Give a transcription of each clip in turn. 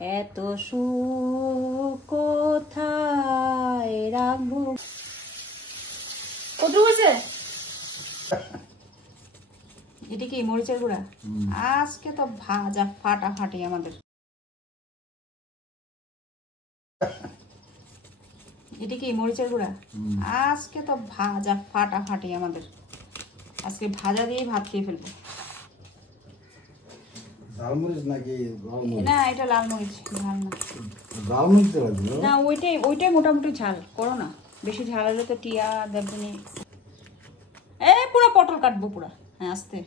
এত সুখ কোথায় রাখবো। কত হয়েছে? এটা কি মরিচের গুঁড়া? আজকে তো ভাজা ফাটাফাটি আমাদের। এটা কি মরিচের গুঁড়া? আজকে তো ভাজা ফাটাফাটি আমাদের। আজকে ভাজা দিয়ে ভাত খেয়ে ফেলবো। না এটা লাল মরিচ, ঝাল না। লাল মরিচ না ওইটাই মোটামুটি ঝাল করো না, বেশি ঝাল হলে তো টিয়া দেবনি। পুরো পটল কাটবো পুরা। হ্যাঁ আস্তে,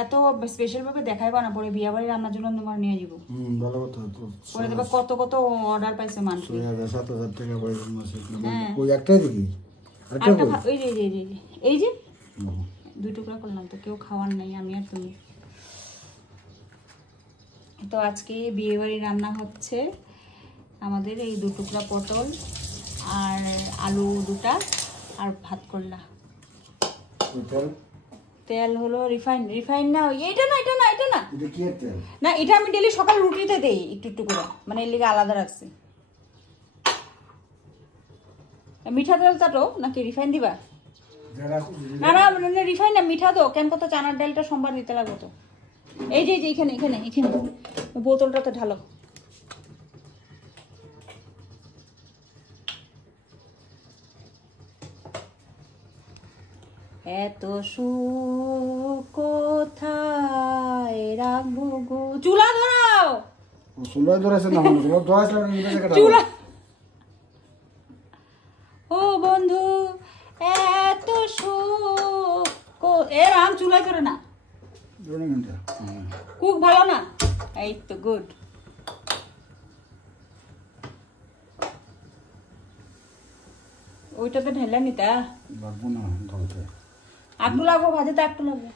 এত স্পেশাল ভাবে দেখাইবা না, পরে বিয়া বাড়ি রান্নার জন্য তোমার নিয়ে যাবো। ভালো কথা। পরে দেখবা কত কত অর্ডার পাইছে মানুষ। 7,000 টাকা পরে ওই একটাই দেখি। এই যে 2 টুকরা করলাম, তো কেউ খাওয়ার নাই, আমি আর তুমি। তো আজকে বিয়ে বাড়ি রান্না হচ্ছে আমাদের এই 2 টুকরা পটল আর আলু 2টা আর ভাত করলা। তেল হলো রিফাইন না, এটা না না, এটা আমি ডেলি সকাল রুটিতে দেই একটু একটু করে, মানে এর লিগে আলাদা রাখছি। মিঠা তেল চাটো নাকি রিফাইন দিবা? না না রিফাইন না, মিঠা তো কেন, কত চানার ডালটা সোমবার দিতে লাগবে তো। এই যে এখানে বোতলটাতে ঢালো। এত সুখ কোথায় রাখবো গো। চুলা ধরাও। চুলা ধরাছে না, চুলা। ও বন্ধু এত সুখ রাম, চুলাই করে না, কুক ভালো না। এই তো গুড। ওইটাতে ঢেলে নিতা লাগবো না, একটু লাগবো ভাজেতে, একটু লাগবো।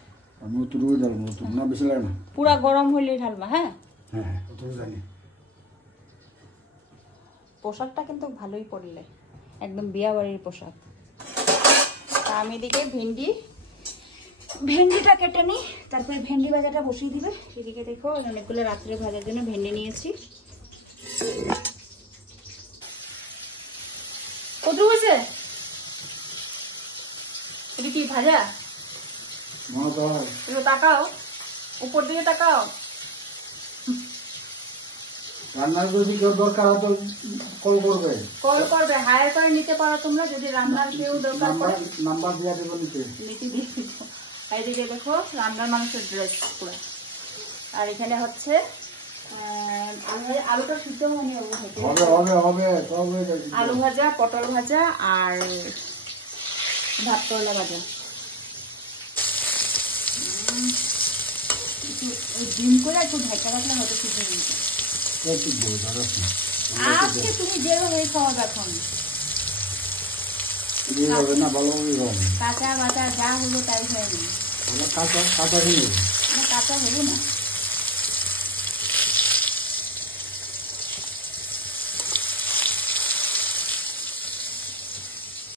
আমি তো রুই ঢালবো, না বেশি লাগে না, পুরা গরম হইলে ঢালবা। হ্যাঁ হ্যাঁ তো জানি। পোশাকটা কিন্তু ভালোই পড়লে, একদম বিয়া বাড়ির পোশাক। আমি এদিকে ভেন্ডিটা কেটে নিই, তারপরে ভেন্ডি ভাজাটা বসিয়ে দিবে। এদিকে দেখো অনেকগুলো রাত্রে ভাজার জন্য ভেন্ডি নিয়েছি। কত হয়েছে? এটা কি ভাজা? তাকাও, উপর দিকে তাকাও। রান্নার যদি কেউ দরকার হয় তো কল করবে, হায়ার করে নিতে পারো তোমরা, যদি রান্নার কেউ দরকার পড়ে নাম্বার দিয়ে দেবো, নিতে দিয়ে দিবো। এইদিকে দেখো রান্নার মানুষের ড্রেস পুরো। আর এখানে হচ্ছে আলুটা সিদ্ধ হয়নি, আলু ভাজা, পটল ভাজা আর ভাত করলা ভাজা। ডিম করে একটু ঢাকা রাখলে হয়তো সিদ্ধ হয়ে যায়। আজকে তুমি যেভাবে খাওয়া এখন কাঁচা বাটা যা হলো তাই হয়নি, কাঁচা হলো না।